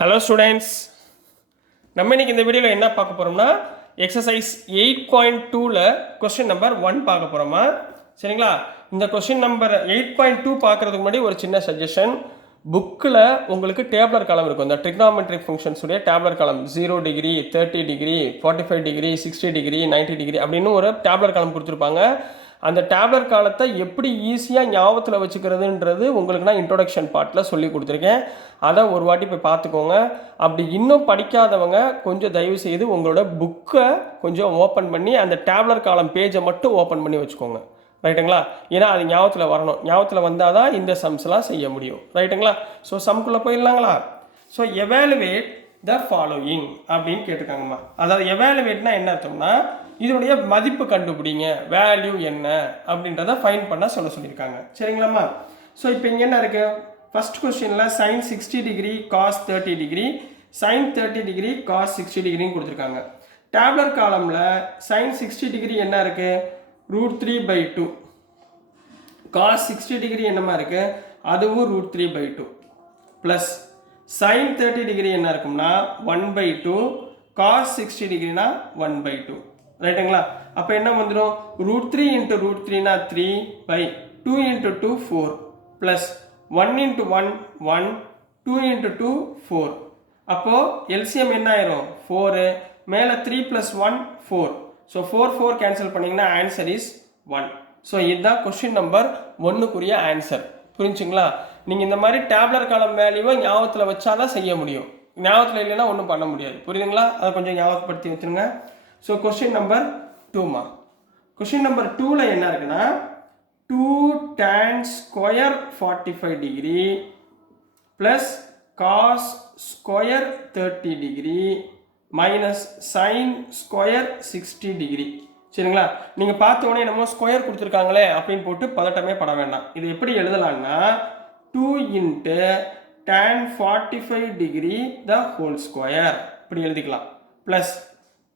Hello students, நம்ம இன்னைக்கு இந்த வீடியோவில் என்ன பார்க்க போகிறோம்னா எக்ஸசைஸ் 8.2ல் கொஸ்டின் நம்பர் 1 பார்க்க போகிறோமா. சரிங்களா? இந்த கொஸ்டின் நம்பர் 8.2 பார்க்குறதுக்கு முன்னாடி ஒரு சின்ன சஜஷன். புக்கில் உங்களுக்கு டேப்லர் காலம் இருக்கும். இந்த ட்ரிக்னாமெட்ரிக் ஃபங்க்ஷன்ஸுடைய டேப்லர் காலம் 0 degree, 30 degree, 45 degree, 60 degree, 90 degree அப்படின்னு ஒரு டேப்லர் காலம் கொடுத்துருப்பாங்க. அந்த டேப்லர் காலத்தை எப்படி ஈஸியாக ஞாபகத்தில் வச்சுக்கிறதுன்றது உங்களுக்கு நான் இன்ட்ரோடக்ஷன் பார்ட்டில் சொல்லி கொடுத்துருக்கேன். அதை ஒரு வாட்டி போய் பார்த்துக்கோங்க. அப்படி இன்னும் படிக்காதவங்க கொஞ்சம் தயவு செய்து உங்களோட புக்கை கொஞ்சம் ஓப்பன் பண்ணி அந்த டேப்லர் காலம் பேஜை மட்டும் ஓப்பன் பண்ணி வச்சுக்கோங்க. ரைட்டுங்களா? ஏன்னா அது ஞாபகத்தில் வரணும். ஞாபகத்தில் வந்தால் தான் இந்த சம்ஸ்லாம் செய்ய முடியும். ரைட்டுங்களா? ஸோ சம்குள்ளே போயிடலாங்களா? ஸோ எவாலுவேட் த ஃபாலோயிங் அப்படின்னு கேட்டிருக்காங்கம்மா. அதாவது எவாலுவேட்னா என்ன அர்த்தம்னா இதனுடைய மதிப்பு கண்டுபிடிங்க, வேல்யூ என்ன அப்படின்றத ஃபைன் பண்ண சொல்லியிருக்காங்க. சரிங்களாம்மா? ஸோ இப்போ இங்கே என்ன இருக்குது? ஃபர்ஸ்ட் கொஸ்டினில் sin 60 degree cos 30 degree, sin 30 degree cos 60 டிகிரின்னு கொடுத்துருக்காங்க. டேப்லர் காலமில் sin 60 டிகிரி என்ன இருக்குது? √3/2. cos 60 டிகிரி என்னமா இருக்குது? அதுவும் √3/2 ப்ளஸ் sin 30 டிகிரி என்ன இருக்கும்னா 1/2, cos 60 டிகிரினா 1/2. ரைட்டுங்களா? அப்போ என்ன வந்துடும்? √3 × √3னா 3/2 × 2 4 ப்ளஸ் 1 × 1 1, 2 × 2 4. அப்போது எல்சிஎம் என்ன ஆயிரும்? 4. மேலே 3 + 1 4. ஸோ 4 4 கேன்சல் பண்ணிங்கன்னா ஆன்சர் இஸ் 1. ஸோ இதுதான் கொஸ்டின் நம்பர் 1க்குரிய ஆன்சர். புரிஞ்சுங்களா? நீங்கள் இந்த மாதிரி டேப்லர் காலம் வேல்யூவை ஞாபகத்தில் வச்சாதான் செய்ய முடியும். ஞாபகத்தில் இல்லைன்னா ஒன்றும் பண்ண முடியாது. புரியுதுங்களா? அதை கொஞ்சம் ஞாபகப்படுத்தி வச்சுருங்க. ஸோ கொஸ்டின் நம்பர் 2மா. கொஸ்டின் நம்பர் 2ல் என்ன இருக்குன்னா 2 tan square 45 degree plus cos square 30 degree minus sin square 60 degree. சரிங்களா? நீங்கள் பார்த்த உடனே நம்ம ஸ்கொயர் கொடுத்துருக்காங்களே அப்படின்னு போட்டு பதட்டமே பட வேண்டாம். இது எப்படி எழுதலாம்னா 2 × tan 45 டிகிரி த ஹோல் ஸ்கொயர் இப்படி எழுதிக்கலாம். ப்ளஸ்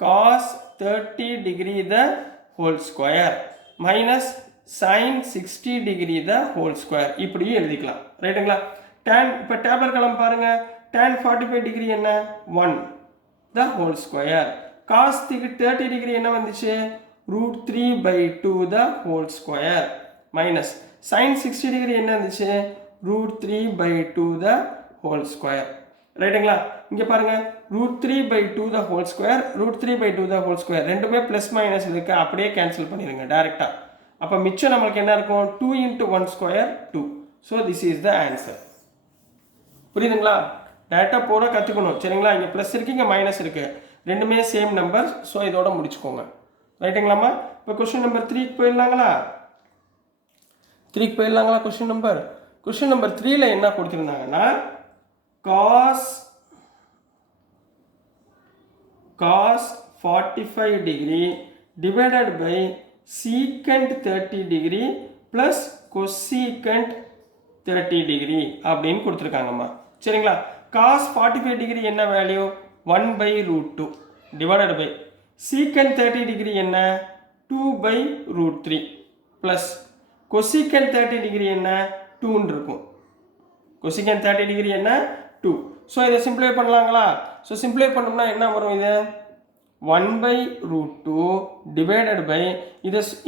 cos 30 டிகிரி த whole square minus sin 60 degree த ஹோல் ஸ்கொயர் இப்படியும் எழுதிக்கலாம். ரைட்டுங்களா? tan இப்போ டேப்லர் காலம் பாருங்கள். tan 45 டிகிரி என்ன? 1 த ஹோல் ஸ்கொயர். cos 30 டிகிரி என்ன வந்துச்சு? √3/2 த whole square minus sin 60 degree என்ன வந்துச்சு? √3/2 த ஹோல் ஸ்கொயர். ரைட்டுங்களா? இங்கே பாருங்க, √3/2 த ஹோல் ஸ்கொயர், √3/2 த ஹோல் ஸ்கொயர் ரெண்டுமே ப்ளஸ் மைனஸ் இருக்கு. அப்படியே கேன்சல் பண்ணிடுங்க டைரெக்டாக. அப்போ மிச்சம் நம்மளுக்கு என்ன இருக்கும்? 2 × 1 square 2. So this is the answer. புரியுதுங்களா? டேரெக்டாக போட கற்றுக்கணும். சரிங்களா? இங்கே ப்ளஸ் இருக்குது, இங்கே மைனஸ் இருக்குது. ரெண்டுமே சேம் நம்பர். ஸோ இதோட முடிச்சுக்கோங்க. ரைட்டுங்களாம்மா? இப்போ கொஸ்டின் நம்பர் 3க்கு போயிடலாங்களா? 3க்கு போயிடலாங்களா? கொஸ்டின் நம்பர் 3ல என்ன கொடுத்துருந்தாங்கன்னா cos 45 degree divided by secant 30 degree plus cosecant 30 degree அப்படின்னு கொடுத்துருக்காங்கம்மா. சரிங்களா? cos 45 டிகிரி என்ன value? 1/√2 divided by secant 30 degree என்ன? 2/√3 ப்ளஸ் cosecant 30 டிகிரி என்ன? 2ன்னு இருக்கும். cosecant 30 டிகிரி என்ன? 2. ஸோ இதை சிம்பிளை பண்ணலாங்களா? ஸோ சிம்பிளை பண்ணோம்னா என்ன வரும்? இது 1/√2 டிவைடட் பை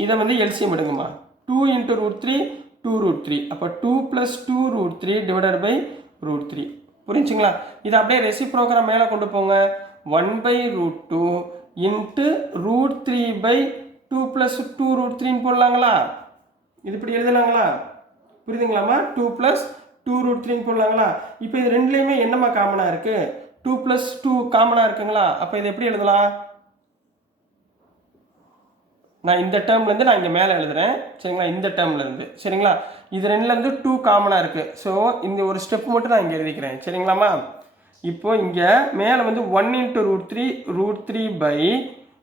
இதை வந்து எல்சிஎம் எடுங்கம்மா. 2 × √3 2√3. அப்போ 2 + 2√3 டிவைடட் பை √3. புரிஞ்சுங்களா? இதை அப்படியே ரெசிப்ரோக்கரை மேலே கொண்டு போங்க. 1/√2 × √3/2 + 2√3ன்னு போடலாங்களா? இது இப்படி எழுதலாங்களா? புரியுதுங்களாம்மா? 2 + 2√3ன்னு போடலாங்களா? இப்போ இது ரெண்டுலேயுமே என்னம்மா காமனாக இருக்குது? 2 + 2 காமனாக இருக்குங்களா? அப்போ இது எப்படி எழுதலாம்? நான் இந்த டேர்ம்லேருந்து நான் இங்கே மேலே எழுதுகிறேன். சரிங்களா? இந்த டேர்ம்லேருந்து. சரிங்களா? இது ரெண்டுலேருந்து 2 காமனாக இருக்குது. ஸோ இந்த ஒரு ஸ்டெப் மட்டும் நான் இங்கே எழுதிக்கிறேன். சரிங்களாம்மா? இப்போ இங்கே மேலே வந்து 1 × √3 √3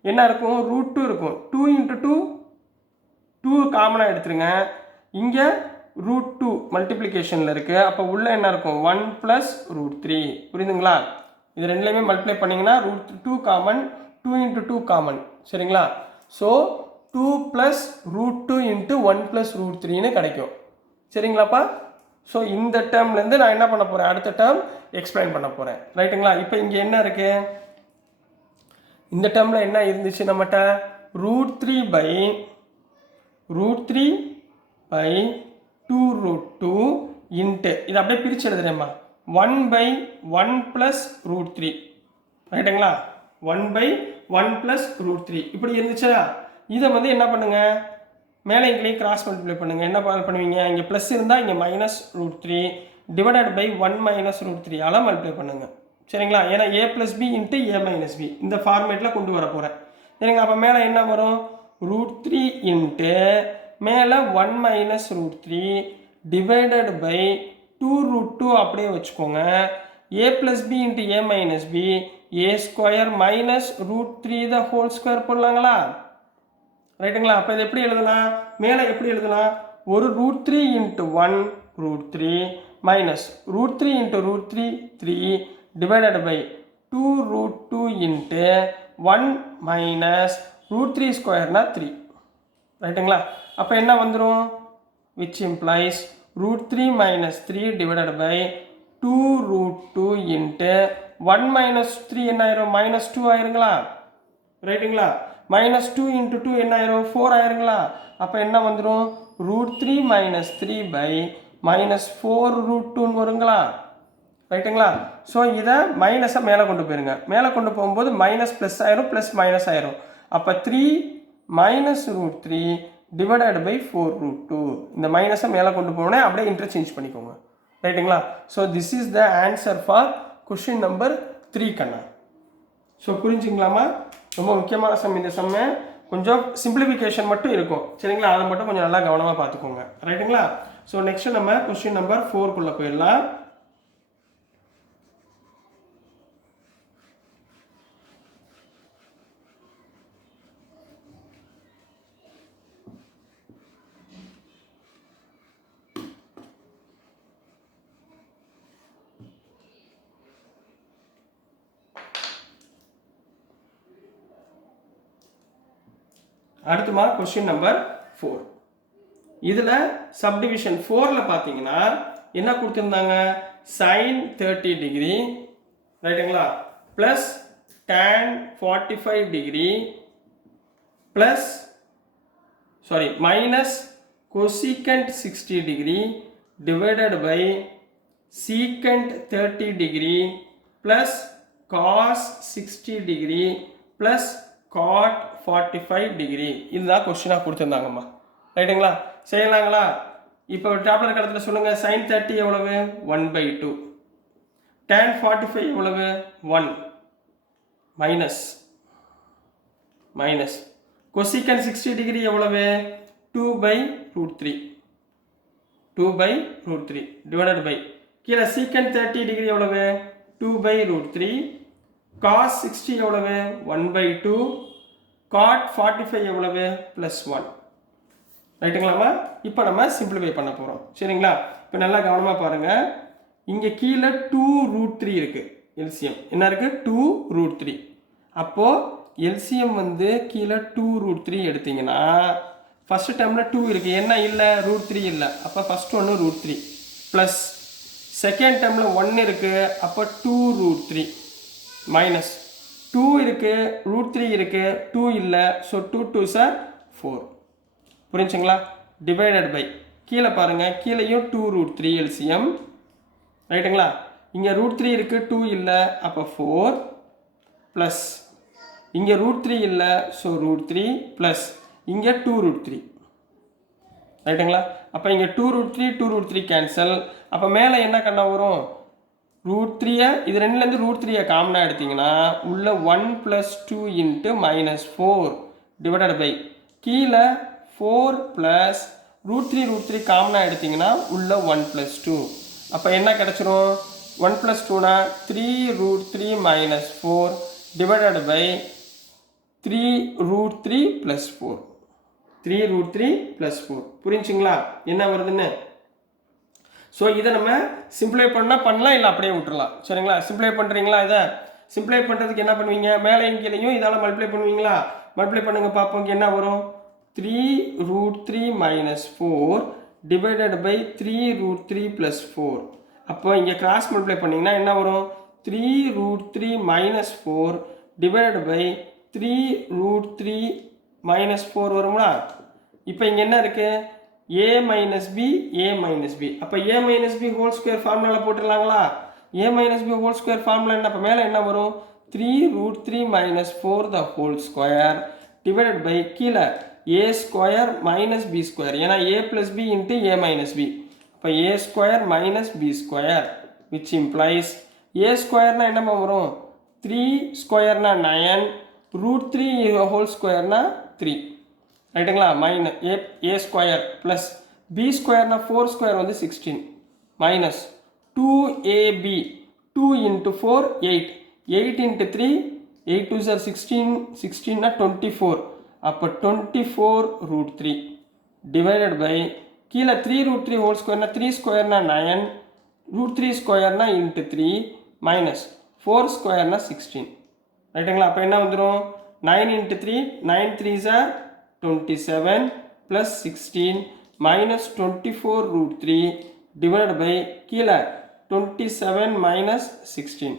என்ன இருக்கும்? √2 இருக்கும். 2 × 2 2 காமனாக எடுத்துருங்க. இங்கே √2 மல்டிப்ளிகேஷனில் இருக்குது. அப்போ உள்ளே என்ன இருக்கும்? 1 + √3. புரியுதுங்களா? இது ரெண்டுலேயுமே மல்டிப்ளை பண்ணிங்கன்னா √2 காமன், 2 × 2 காமன். சரிங்களா? ஸோ 2 + √2 × 1 + √3ன்னு கிடைக்கும். சரிங்களாப்பா? ஸோ இந்த டேர்ம்லேருந்து நான் என்ன பண்ண போகிறேன்? அடுத்த டேர்ம் எக்ஸ்பிளைன் பண்ண போகிறேன். ரைட்டுங்களா? இப்போ இங்கே என்ன இருக்குது, இந்த டேர்மில் என்ன இருந்துச்சு நம்மகிட்ட, √3 பை 2√2 இன்ட்டு இது அப்படியே பிரித்து எழுதுறேம்மா 1/1 + √3. ரைட்டுங்களா? 1/1 + √3 இப்படி இருந்துச்சா? இதை வந்து என்ன பண்ணுங்க, மேலே இங்கேயும் கிராஸ் மல்டிப்ளை பண்ணுங்க. என்ன பண்ணுவீங்க, இங்கே ப்ளஸ் இருந்தால் இங்கே -√3 டிவைடட் பை 1 - √3 ஆல் மல்டிப்ளை பண்ணுங்க. சரிங்களா? ஏன்னா a + b into a - b இந்த ஃபார்மேட்டில் கொண்டு வர போகிறேன். சரிங்களா? அப்போ மேலே என்ன வரும், √3 இன்ட்டு மேலே 1 - √3 டிவைடட் பை 2√2 அப்படியே வச்சுக்கோங்க. a + b into a - b a² - √3 the whole square போடலாங்களா? ரைட்டுங்களா? அப்போ இது எப்படி எழுதலாம், மேலே எப்படி எழுதலாம், ஒரு √3 into 1 √3 minus √3 into √3 3 divided by 2√2 into 1 minus √3 ஸ்கொயர்னா 3. ரைட்டுங்களா? அப்போ என்ன வந்துடும், which implies √3 - 3 divided by 2√2 into 1 - 3 என்ன ஆயிரும், -2 ஆயிருங்களா? ரைட்டுங்களா? -2 இன்ட்டு 2 என்ன ஆயிரும், 4 ஆயிருங்களா? அப்போ என்ன வந்துடும், √3 - 3 பை -4√2 வருங்களா? ரைட்டுங்களா? ஸோ இதை மைனஸை மேலே கொண்டு போயிருங்க. மேலே கொண்டு போகும்போது மைனஸ் ப்ளஸ் ஆயிரும், ப்ளஸ் மைனஸ் ஆயிரும். அப்போ 3 - √3 டிவைடட் பை 4√2 இந்த மைனஸை மேலே கொண்டு போனோடனே அப்படியே இன்டர்சேஞ்ச் பண்ணிக்கோங்க. ரைட்டுங்களா? So this is the answer for question number 3 கண்ணா. ஸோ புரிஞ்சுங்களாமா? ரொம்ப முக்கியமான சம் இந்த சம்மை, கொஞ்சம் சிம்பிளிஃபிகேஷன் மட்டும் இருக்கும். சரிங்களா? அதை மட்டும் கொஞ்சம் நல்லா கவனமாக பார்த்துக்கோங்க. ரைட்டுங்களா? ஸோ நெக்ஸ்ட் நம்ம கொஸ்டின் நம்பர் 4 போயிடலாம். அடுத்துமா கொஸ்டின் நம்பர் 4. இதில் சப்டிவிஷன் 4ல் பார்த்தீங்கன்னா என்ன கொடுத்துருந்தாங்க, sin 30 டிகிரி ரைட்டுங்களா plus tan 45 degree plus minus cosecant 60 degree divided by secant 30 degree plus cos 60 degree plus cot 45 degree. இதுதான் கொஸ்டினாக கொடுத்துருந்தாங்கம்மா. ரைட்டுங்களா? செய்யலாங்களா? இப்போ டாப்லர் கடத்தில் சொல்லுங்கள், sin 30 எவ்வளவு, 1/2 tan 45 எவ்வளவு, 1 மைனஸ் cosecant 60 டிகிரி எவ்வளவு, 2/√3 டிவைடட் பை கீழே secant 30 டிகிரி எவ்வளவு, 2/√3 cos 60 எவ்வளவு, 1/2 cot 45 எவ்வளவு, +1. ரைட்டுங்களாமா? இப்போ நம்ம சிம்பிளிஃபை பண்ண போகிறோம். சரிங்களா? இப்போ நல்லா கவனமாக பாருங்கள். இங்கே கீழே 2√3 இருக்குது. எல்சிஎம் என்ன இருக்குது, 2√3. அப்போது எல்சிஎம் வந்து கீழே 2√3 எடுத்தீங்கன்னா ஃபஸ்ட்டு டேர்மில் 2 இருக்குது, என்ன இல்லை, √3 இல்லை. அப்போ ஃபஸ்ட் ஒன்று √3 ப்ளஸ் செகண்ட் டேர்மில் 1 இருக்குது, அப்போ 2√3 மைனஸ் 2 இருக்குது, √3 இருக்குது, 2 இல்லை. So 2 2s are 4. புரிஞ்சுங்களா? டிவைடட் பை கீழே பாருங்கள், கீழேயும் 2√3 எல்சிஎம். ரைட்டுங்களா? இங்கே √3 இருக்குது, 2 இல்லை, அப்போ 4 ப்ளஸ் இங்கே √3 இல்லை, ஸோ √3 ப்ளஸ் இங்கே 2√3. ரைட்டுங்களா? அப்போ இங்கே 2√3 2√3 கேன்சல். அப்போ மேலே என்ன கண்ணா வரும், √3 இது ரெண்டுலேருந்து √3 காமனாக எடுத்தீங்கன்னா உள்ள 1 + 2 இன்ட்டு -4 டிவைடட் பை கீழே 4 ப்ளஸ் √3 காமனாக எடுத்தீங்கன்னா உள்ள 1 + 2. அப்போ என்ன கிடச்சிரும், 1 + 2னா 3√3 - 4 டிவைடட் பை 3√3 + 4 3√3 + 4. புரிஞ்சுங்களா என்ன வருதுன்னு? ஸோ இதை நம்ம சிம்பிளை பண்ணலாம், இல்லை அப்படியே விட்டுறலாம். சரிங்களா? சிம்பிளை பண்ணுறீங்களா? இதை சிம்பிளை பண்ணுறதுக்கு என்ன பண்ணுவீங்க, மேலே கீழையும் இதால் மல்டிப்ளை பண்ணுவீங்களா? மல்டிப்ளை பண்ணுங்கள் பார்ப்போம். இங்கே என்ன வரும், 3√3 - 4 டிவைடட் பை 3√3 + 4. அப்போ இங்கே கிராஸ் மல்டிப்ளை பண்ணிங்கன்னா என்ன வரும் 3√3 மைனஸ் 4 டிவைடட் பை 3√3 மைனஸ் 4 வருங்களா? இப்போ இங்கே என்ன இருக்குது a மைனஸ் பி அப்போ a minus B whole square ஃபார்முலாவில் போட்டுடலாங்களா? a minus B whole square formula என்ன? அப்போ மேலே என்ன வரும் 3√3 minus 4 the whole square divided by கீழே a ஸ்கொயர் மைனஸ் பி ஸ்கொயர், ஏன்னா a plus B into a minus B, இப்போ a ஸ்கொயர் minus B square which implies a ஸ்கொயர்னா என்னமா வரும் 3 ஸ்கொயர்னா 9, √3 ஹோல் ஸ்கொயர்னா 3 ரைட்டுங்களா? Minus a square plus b ஸ்கொயர்னா 4 square வந்து 16 minus 2ab 2 into 4 8 8 into 3 8 2 sir 16 16னா 24, அப்போ 24√3 டிவைடட் பை கீழே 3√3 ஹோல் ஸ்கொயர்னா 3 ஸ்கொயர்னா 9, √3 ஸ்கொயர்னா இன்ட்டு 3 மைனஸ் 4 ஸ்கொயர்னா 16 ரைட்டுங்களா? அப்போ என்ன வந்துடும் 9 into 3 9 3 sir 27 plus 16 minus 24√3 divided by கீழே 27 minus 16.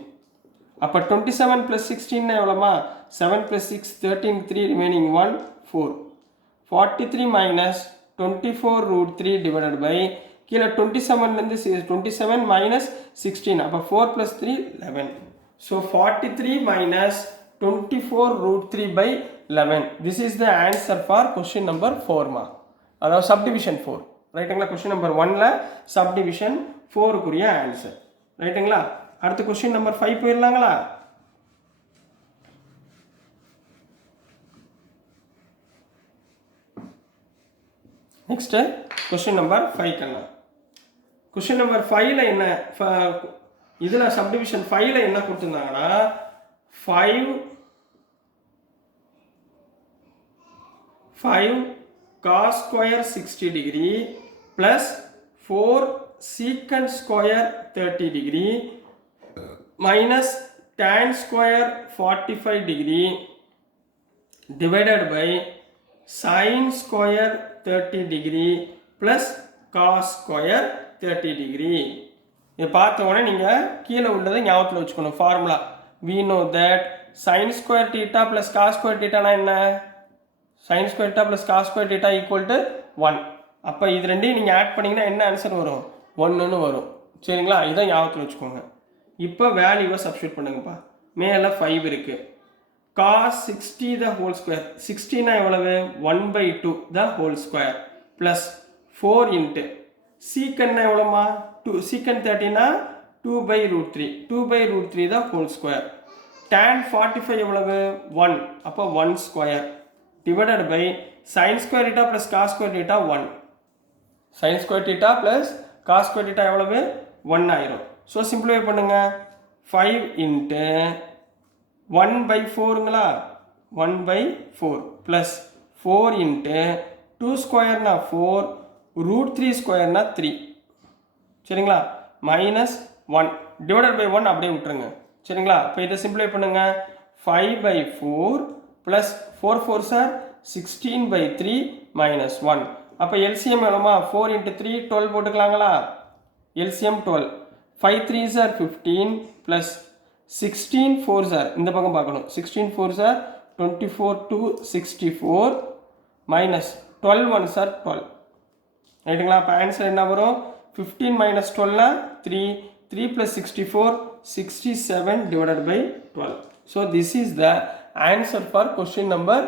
அப்போ 27 plus 16 எவ்வளோமா 7 plus 6 13 3 remaining 1 4 43 minus 24√3 divided by கீழே 27லேருந்து 27 minus 16 அப்போ 4 plus 3 11. So 43 minus 24√3 by 11. This is the answer for question number 4 ma. அதாவது subdivision 4 ரைட்டுங்களா? question number 1ல subdivision 4 குரிய ஆன்சர் ரைட்டுங்களா? அடுத்து question number 5 போயிடலாங்களா? next question number 5 கண்ணா. question number 5ல என்ன இதுல subdivision 5ல என்ன கொடுத்திருந்தாங்கன்னா 5 cos square 60 degree plus 4 secant square 30 degree minus tan square 45 degree divided by sin square 30 degree plus cos square 30 degree. இதை பார்த்த உடனே நீங்கள் கீழே உள்ளதை ஞாபகத்தில் வச்சுக்கணும். Formula we know that sin square theta plus cos square theta என்ன? sin square theta plus cos square theta equal to 1. அப்போ இது ரெண்டையும் நீங்கள் ஆட் பண்ணிங்கன்னா என்ன ஆன்சர் வரும் 1ன்னு வரும். சரிங்களா? இதை ஞாபகத்தில் வச்சுக்கோங்க. இப்போ வேல்யூவை சப்ஸ்டியூட் பண்ணுங்கப்பா. மேலே 5 இருக்குது. cos 60 the whole square 60னா எவ்வளவு 1/2 the whole square plus 4 into secant எவ்வளோமா 2 secant 30னா 2/√3 2/√3 the whole square tan 45 எவ்வளவு 1 அப்போ 1 square divided by sin square theta plus cos square theta 1 sin square theta plus cos square theta எவ்வளவு 1 ஆயிரும். So simplify பண்ணுங்க 5 into 1/4ங்களா 1/4 plus 4 into 2 ஸ்கொயர்னா 4 √3 ஸ்கொயர்னா 3 சரிங்களா minus 1 divided by 1 அப்படியே விட்டுருங்க. சரிங்களா? இப்போ இதை சிம்பிளிஃபை பண்ணுங்க 5/4 ப்ளஸ் 4 4 சார் 16/3 மைனஸ் 1 அப்போ எல்சிஎம் எவ்வளோமா 4 into 3 12 போட்டுக்கலாங்களா? எல்சிஎம் 12 5 3 சார் 15 ப்ளஸ் 16 4 சார் இந்த பக்கம் பார்க்கணும் 16 4 சார் 24 to 64 மைனஸ் 12 1 சார் 12 ரைட்டுங்களா? அப்போ ஆன்சர் என்ன வரும் 15 minus 12னா 3 3 plus 64 67 divided by 12. So this is the answer for question number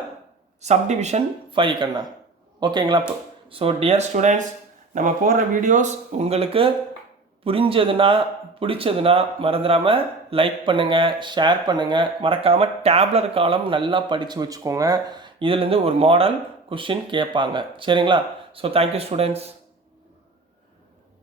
subdivision 5 கண்ணா. ஓகேங்களா? ஸோ டியர் ஸ்டூடெண்ட்ஸ் நம்ம போடுற வீடியோஸ் உங்களுக்கு புரிஞ்சதுன்னா பிடிச்சதுன்னா மறந்துடாமல் லைக் பண்ணுங்கள் ஷேர் பண்ணுங்கள் மறக்காமல் டேப்லர் காலம் நல்லா படித்து வச்சுக்கோங்க. இதுலேருந்து ஒரு மாடல் கொஷின் கேட்பாங்க. சரிங்களா? So thank you students.